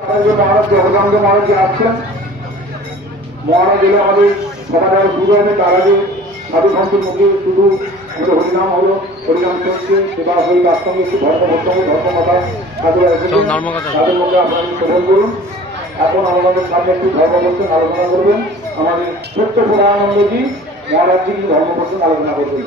যে মহারাজ জগদাঙ্গ মহারাজ যে আসছেন মহারাজ এলে আমাদের সভা দেওয়া শুরু হবে তার আগে সাধু সন্তের মুখে শুধু আমাদের হরিনাম হলো হরিনাম চলছে সেবা হয়ে তার একটু ধর্ম বর্তমান ধর্ম কথা ঠাকুরা তাদের মধ্যে করুন এখন আমাদের সামনে একটু ধর্ম বর্তন আলোচনা করবেন আমাদের ছোট্ট পুরানন্দজি মহারাজজি ধর্ম বর্তন আলোচনা করবেন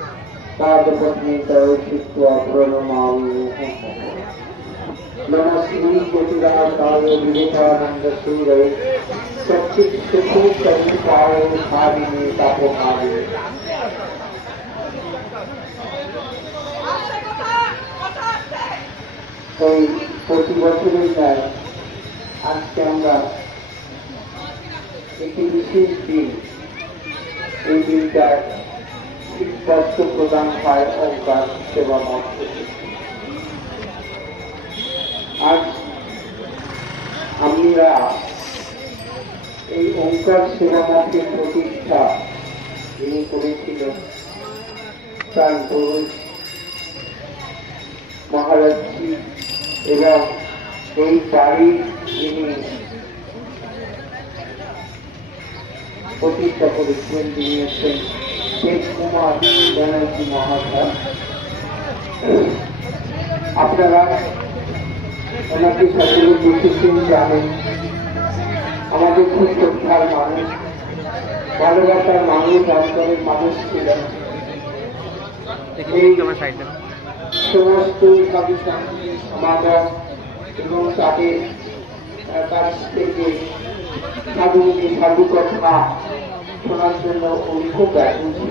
প্রণমামি নম শ্রী জ্যোতিরাকায় বিবেকানন্দ সূরে সচ্চিত সুখু করিপায় ভাবিনী তাপহারিণী এই প্রতি বছরের ন্যায় আজকে আমরা একটি বিশেষ দিন এই দিনটার শীতবস্ত্র প্রদান হয় অঙ্কার সেবা থেকে। আজ আমরা এই ওঙ্কার সেবা মঠের প্রতিষ্ঠা যিনি করেছিলেন, তার পুরুষ মহারাজজি এবং এই বাড়ির যিনি প্রতিষ্ঠা করেছিলেন তিনি শেখ কুমার ব্যানার্জি মহাশয় আপনারা ওনাকে সকলে দেখেছেন জানেন আমাদের খুব শ্রদ্ধার মানুষ ভালোবাসার মানুষ অন্তরের মানুষ ছিলেন এই সাইডে সমস্ত সাধু সঙ্গী সমাগম এবং তাদের আহ, কাছ থেকে সাধুকে সাধু কথা শোনার জন্য উনি খুব ব্যাকুল ছিলেন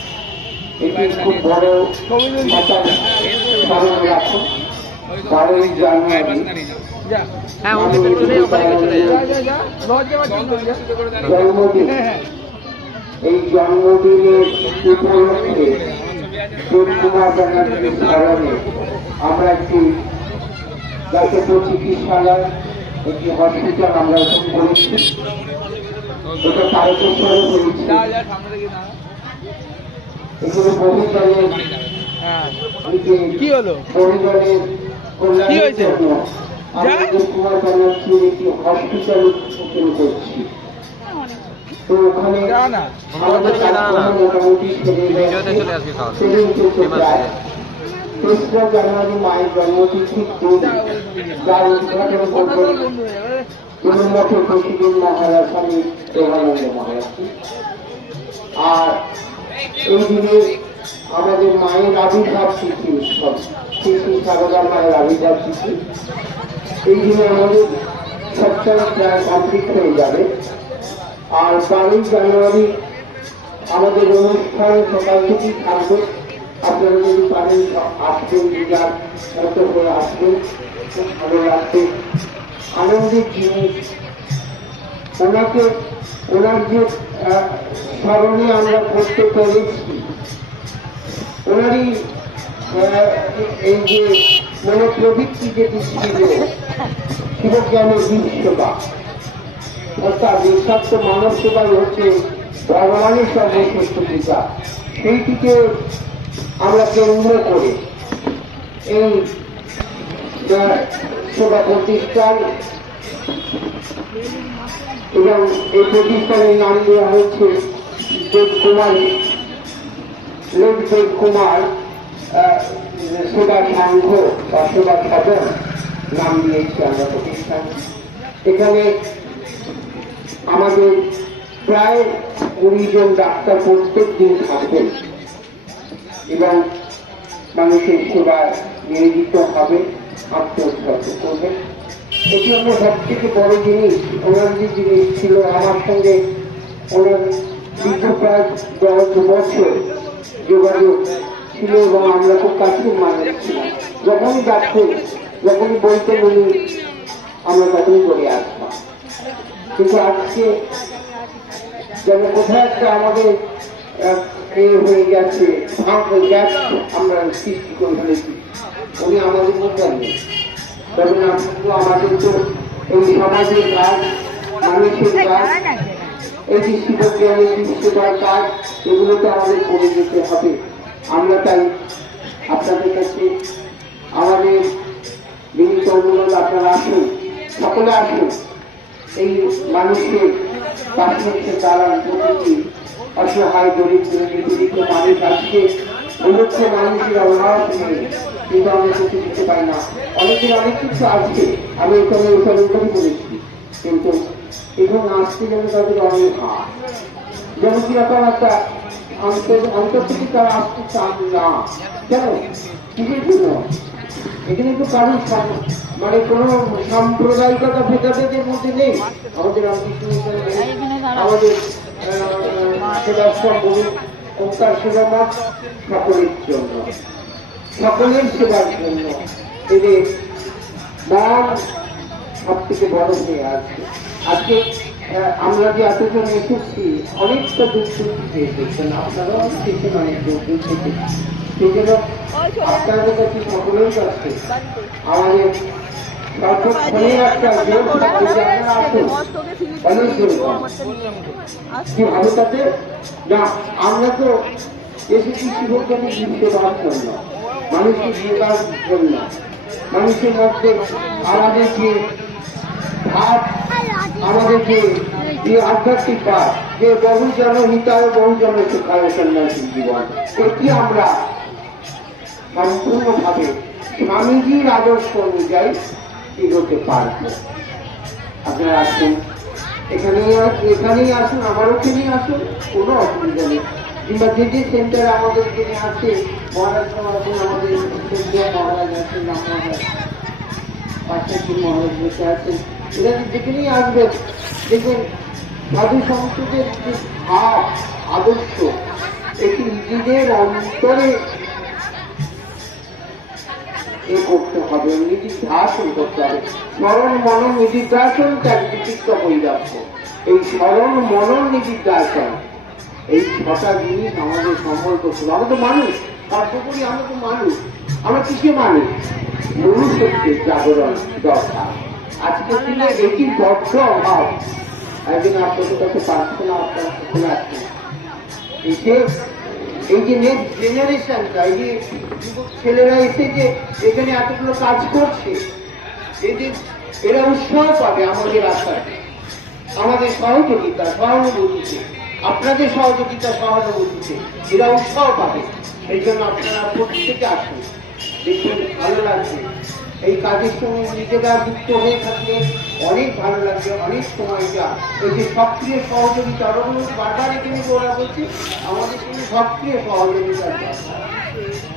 এটি খুব বড় কথা স্মরণ রাখুন বারোই জানুয়ারি জন্মদিন এই জন্মদিনের উপলক্ষে আমরা একটি জাতীয় চিকিৎসালয় একটি হসপিটাল আমরা করেছি এটা তারকেশ্বরে করেছি কি হলো? কি হয়েছে? তেসরা জানুয়ারি মায়ের জন্মতিথির দিন। যার উদ্ঘাটন করবেন প্রেসিডেন্ট মহারাজ স্বামী মহারাজ। আর এই আমাদের মায়ের আবির্ভাব তিথি উৎসব শ্রী সারদা মায়ের আবির্ভাব তিথি এই দিনে আমাদের সপ্তাহ প্রায় কমপ্লিট হয়ে যাবে। আর বারোই জানুয়ারি আমাদের অনুষ্ঠান সকাল থেকেই থাকবে আপনারা যদি পারেন আসবেন যার মতো করে আসবেন ভালো লাগবে আনন্দের জিনিস ওনাকে ওনার যে স্মরণে আমরা করতে পেরেছি ওনারই এই যে মনে প্রবৃত্তি যেটি ছিল শিবজ্ঞানের বিশ্ববা অর্থাৎ নিঃস্বার্থ মানব সেবাই হচ্ছে ভগবানের সর্বশ্রেষ্ঠ পূজা। সেইটিকে আমরা কেন্দ্র করে এই সেবা প্রতিষ্ঠান এবং এই প্রতিষ্ঠানের নাম দেওয়া হয়েছে দেবকুমার লোক দেবকুমার আহ, সেবা সংঘ বা সেবা সদন নাম দিয়েছি আমরা প্রতিষ্ঠান এখানে আমাদের প্রায় কুড়ি জন ডাক্তার প্রত্যেক দিন থাকবেন এবং মানুষের সেবায় নিয়োজিত হবে আত্মোৎসর্গ করবে। এটি হলো সব থেকে বড় জিনিস। ওনার যে জিনিস ছিল আমার সঙ্গে ওনার দীর্ঘ প্রায় দশ বছর যোগাযোগ ছিল এবং আমরা খুব কাছের মানুষ ছিলাম যখনই ডাকতেন যখনই বলতেন আমরা তখনই করে আসতাম কিন্তু আজকে যেন কোথাও একটা আমাদের এ হয়ে গেছে ভাগ হয়ে গেছে আমরা সৃষ্টি করে ফেলেছি উনি আমাদের মধ্যে নেই তবে না শুধু আমাদের তো এই সমাজের কাজ, মানুষের কাজ এই যে শিবজ্ঞানের বিশ্ববার কাজ এগুলোতে আমাদের করে যেতে হবে। আমরা তাই আপনাদের কাছে আমাদের বিনীত অনুরোধ, আপনারা আসুন, সকলে আসুন। এই মানুষের পাশে দাঁড়ান প্রতিটি অসহায় দরিদ্র নিপীড়িত মানুষ আজকে বিলুপ্ত মানুষের অভাব নেই কিন্তু আমরা কিছু দিতে পারি না। অনেকের অনেক কিছু আছে, আমি এখানে এখানে করে বলেছি কিন্তু এখন আসতে গেলে তাদের অনেক যেমন কীরকম একটা অন্তর থেকে তারা আসতে চান না। কেন? কিসের জন্য? এখানে তো কারণ মানে কোনো সাম্প্রদায়িকতা ভেদাভেদের মধ্যে নেই। আমাদের নেই, আমাদের সেবাশ্রম বলি ওঙ্কার সেবা মঠ সকলের জন্য। সকলের সেবার জন্য। এদের মন সব থেকে বড় হয়ে আছে। আজকে আমরা যে এতজন এসেছি, অনেকটা দূর দূর থেকে এসেছেন। আপনারাও এসেছেন অনেক দূর দূর থেকে। সেই জন্য আপনাদের কাছে সকলের কাছে আমাদের একটা অনেক আমরা তো জন্য। মানুষকে মানুষের মধ্যে আমাদের যে ভাব আমাদেরকে যে আধ্যাত্মিক ভাব, যে বহুজন হিতায়, বহুজন সুখায় সন্ন্যাসী জীবন এটি আমরা সম্পূর্ণভাবে স্বামীজির আদর্শ অনুযায়ী এগোতে পারব। আপনারা আসুন। এখানেই এখানেই আসুন, আমার ওখানেই আসুন, কোনো অসুবিধা নেই। কিংবা যে যে সেন্টার আমাদের এখানে আছে, মহারাজ আছেন আমাদের মহারাজ আছেন মহারাজ পাশে কি মহারাজ বসে আছেন। এরা যেখানেই আসবেন দেখবেন সাধু সংসদের যে ভাব, আদর্শ, এটি নিজেদের অন্তরে করতে হবে নিধিধ্যাসন করতে হবে। স্মরণ, মনন নিধিধ্যাসন তার বিচিত্র বৈরাগ্য এই স্মরণ, মনন নিধিধ্যাসন এই ছটা জিনিস আমাদের সম্বল করতে হবে। আমরা তো মানুষ সর্বোপরি আমরা তো মানুষ। আমরা কিসে মানুষ? মনুষ্যত্বের জাগরণ দরকার। আজকের দিনে এটি বড্ড অভাব। একদিন আপনাদের কাছে প্রার্থনা আপনারা সকলে আসছেন এসে এই যে নেক্সট জেনারেশনটা এই যে যুবক ছেলেরা এসে যে এখানে এতগুলো কাজ করছে এদের এরা উৎসাহ পাবে আমাদের আশায়। আমাদের সহযোগিতা সহানুভূতিতে আপনাদের সহযোগিতা সহানুভূতিতে এরা উৎসাহ পাবে। এই জন্য আপনারা প্রত্যেকে আসুন। দেখবেন ভালো লাগবে। এই কাজের সঙ্গে নিজেরা যুক্ত হয়ে থাকলে অনেক ভালো লাগবে অনেক সময় যা। এই যে সক্রিয় সহযোগিতা আরও বারবার এখানে বলা বলছি আমাদের কিন্তু সক্রিয় সহযোগিতা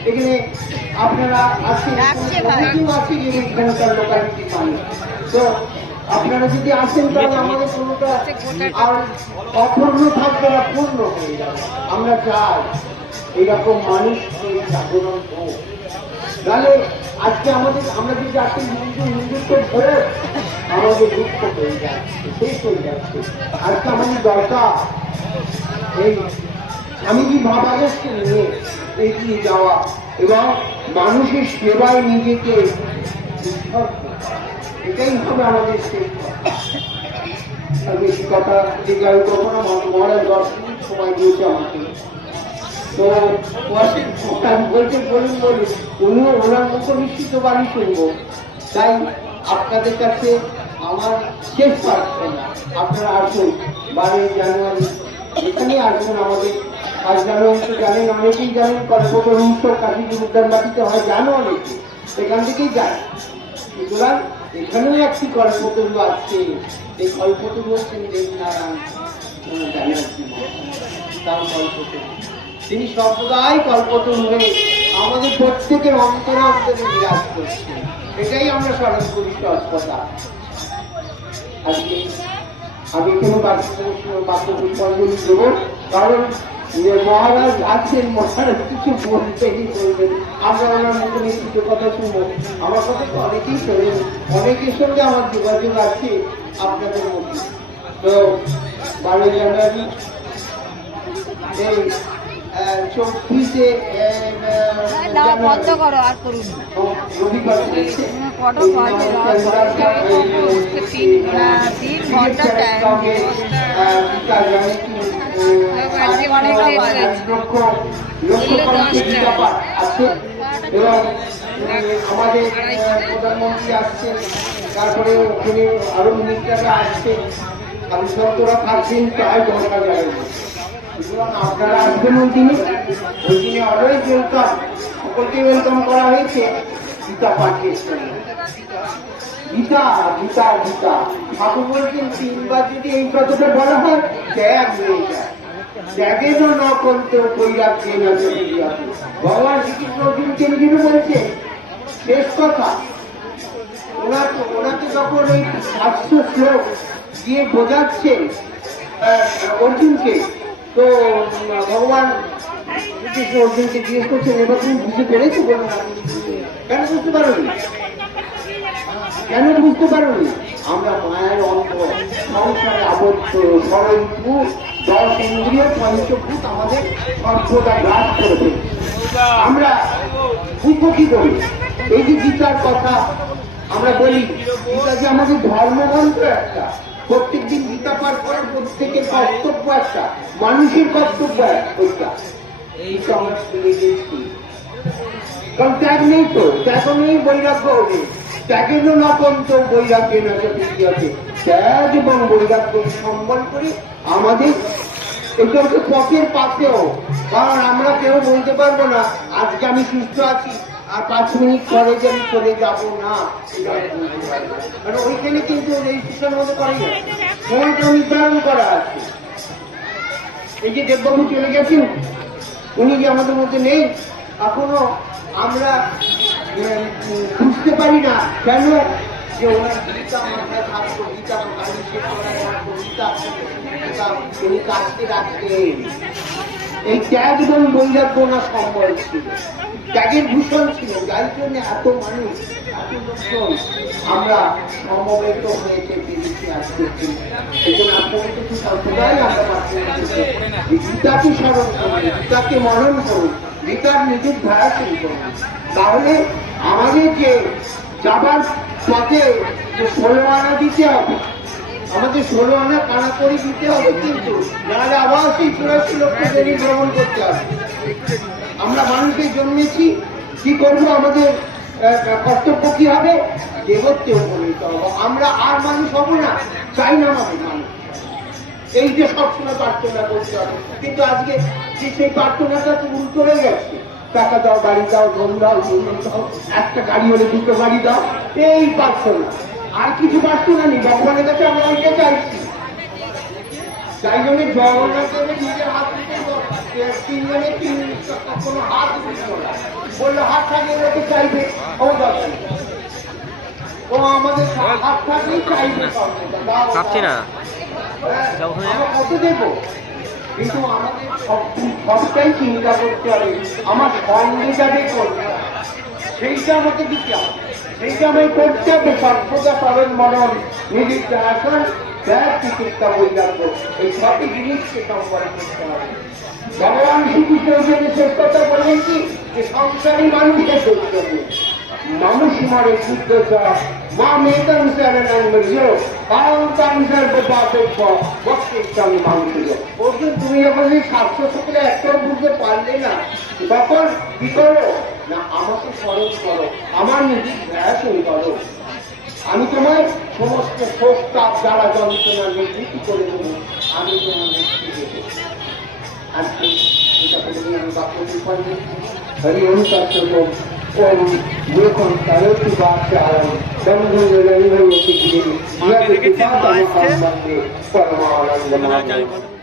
এখানে আপনারা অনেকেও আছে যে এখানকার লোকালিটি মানুষ তো আপনারা যদি আসেন তাহলে আমাদের কোনোটা আর অপূর্ণ থাকবে না পূর্ণ হয়ে যাবে। আমরা চাই এইরকম মানুষ জাগরণ হোক। তাহলে আজকে আমাদের, আমরা যদি আজকে হিন্দু হিন্দুত্ব ধরে আমাদের দুঃখ হয়ে যাচ্ছে, শেষ হয়ে যাচ্ছে। আজকে আমাদের দরকার, এই স্বামীজি ভাবাদর্শকে নিয়ে এগিয়ে যাওয়া এবং মানুষের সেবায় নিজেকে এটাই হবে আমাদের শেষ কথা। যে যাই কখনো মহারাজ দশ মিনিট সময় দিয়েছে আমাকে। তো নিশ্চিত বাণী শুনব। তাই আপনাদের কাছে আমার শেষ প্রার্থনা। আসুন জানুয়ারি। এখানেই আসবেন আমাদের। জানেন, অনেকেই জানেন কল্পত রুশ কাশী উদ্যান বাটিতে হয় জানো অনেকে সেখান থেকেই যায় সুতরাং এখানেও একটি কল্পতরু আছে এই কল্পতরু হচ্ছেন দেবনারায়ণ তার কল্পতরু তিনি সর্বদাই কল্পতরু হয়ে আমাদের প্রত্যেকের অন্তরে অন্তরে বিরাজ করছেন এটাই আমরা স্মরণ করি সর্বদা আজকে আমি কোনো দেব, কারণ মহারাজ আছেন, মহারাজ কিছু বলতেই বলবেন। আমরা ওনার মুখে কিছু কথা শুনব। আমার কথা তো অনেকেই শোনেন। অনেকের সঙ্গে আমার যোগাযোগ আছে আপনাদের মধ্যে। তো, বারোই জানুয়ারি, এই চব্বিশে দাও বন্ধ করো আর করুন কত তিন তিন ঘণ্টা টাইম আজকে অনেক late হয়েছে। এবং আমাদের প্রধানমন্ত্রী আসছেন তারপরে ওখানে আরও মিনিস্টাররা আসছেন সাংসদরা থাকছেন প্রায় দরকার যাবে আপনারা আসবেন ওই ওই দিনে অলওয়েজ ওয়েলকাম সকলকে করা হয়েছে গীতা পাঠের গীতা গীতা গীতা ঠাকুর বলছেন তিনবার যদি এই কথাটা বলা হয় ত্যাগ হয়ে যায় ত্যাগের ন করতে বৈরাগ্যে না চলিয়াছে ভগবান শ্রীকৃষ্ণ অর্জুনকে নিজে বলছে সাতশো শ্লোক দিয়ে বোঝাচ্ছেন আহ, অর্জুনকে তো ভগবান শ্রীকৃষ্ণ অর্জুনকে জিজ্ঞেস করছেন এবার তুমি বুঝতে পেরেছ বলো না? কেন বুঝতে পারোনি? কেন বুঝতে পারোনি? আমরা মায়ের অঙ্গ সংসারে আবদ্ধ সরলভূ দশ ইন্দ্রিয় পঞ্চভূত আমাদের সর্বদা গ্রাস করে। আমরা বুঝব কি করি? এই যে গীতার কথা আমরা বলি, গীতা যে আমাদের ধর্মগ্রন্থ একটা। প্রত্যেকদিন গীতা পাঠ করার প্রত্যেকের কর্তব্য একটা, মানুষের কর্তব্য একটা। গেছি কারণ ত্যাগ নেই তো ত্যাগ নেই বৈরাগ্য নেই। ত্যাগের না পন্ত বৈরাগ্যে না আছে? ত্যাগ এবং বৈরাগ্য সম্বল করে আমাদের এটা হচ্ছে পথের পাশেও কারণ আমরা কেউ বলতে পারব না, আজকে আমি সুস্থ আছি, আর পাঁচ মিনিট পরে যে আমি চলে যাব না। কারণ ওইখানে কিন্তু রেজিস্ট্রেশন মতো করে না। সময়টা নির্ধারণ করা আছে। এই যে দেববাবু চলে গেছেন, উনি যে আমাদের মধ্যে নেই, এখনও আমরা বুঝতে পারি না কেন যে ওনার গীতা মাথায় থাকতো গীতা করার থাকতো গীতা উনি কাজকে রাখতেন। এই ত্যাগ এবং বৈরাগ্য ওনার সম্বল ছিল। ত্যাগের ভূষণ ছিল, যার জন্য এত মানুষ, এত লোকজন আমরা সমবেত হয়েছে বিদেশে আসতে। এই জন্য আপনাদের কিছু সর্বদাই আমরা গীতাকে স্মরণ করুন গীতাকে মনন করুন, গীতার নিজের ধারা শুরু করুন। তাহলে আমাদের যে যাবার পথে যে ষোলো আনা দিতে হবে, আমাদের ষোলো আনা কানা করে দিতে হবে কিন্তু, নাহলে আবার সেই চুরাশি লক্ষ দেরি ভ্রমণ করতে হবে। আমরা মানুষে জন্মেছি, কি করব, আমাদের কর্তব্য কি হবে? দেবত্বে উপনীত হব। আমরা আর মানুষ হব না, চাই না আমাদের মানুষ। এই যে সবসময় প্রার্থনা করতে হবে। কিন্তু আজকে যে সেই প্রার্থনাটা তো উল্টো হয়ে গেছে। টাকা দাও, বাড়ি দাও, ধন দাও দাও, একটা গাড়ি হলে দুটো গাড়ি দাও, এই প্রার্থনা। আর কিছু প্রার্থনা নেই। ভগবানের কাছে আমরা ওইটা চাইছি। তাই জন্য জগন্নাথ নিজের হাত থেকে তিনজনে তিন কোনো হাত বলল হাত থাকলে লোকে চাইবে? ও দরকার ও আমাদের হাত থাকলেই চাইবে না। হ্যাঁ, কত দেবো? কিন্তু আমাদের সব- সবটাই চিন্তা করতে হবে। আমার সঙ্গে যাবে। সেইটা আমাকে দিতে হবে। সেইটা করতে হবে। সর্বদা পাবেন মনন নিজের আসন ব্যাগ চিকিৎসা বৈরাগ্য এই সবই জিনিসকে সম্পর্ক করতে হবে। ভগবান শ্রীকৃষ্ণ ওখানে শেষ কথা বললেন কি? যে সংসারী মানুষের নেই। মানুষ মারে শুদ্ধ মা ভক্তিষ্ঠাম মানুষ অর্জুন, তুমি যখন এই স্বাস্থ্য সকলে একটাও বুঝতে পারলে না। তখন কি করো? না, আমাকে স্মরণ করো। আমার নিজের ধ্যাস করো। আমি তোমার সমস্ত শোক, তাপ, জ্বালা, যন্ত্রণা নিবৃত্তি করে দেবো। আমি তোমার हरिओम शास्त्र को और ये संस्कारों की बात से आ रहा हूँ समझ में लड़ी हुई होती कि यह किताब का परमानंद मानो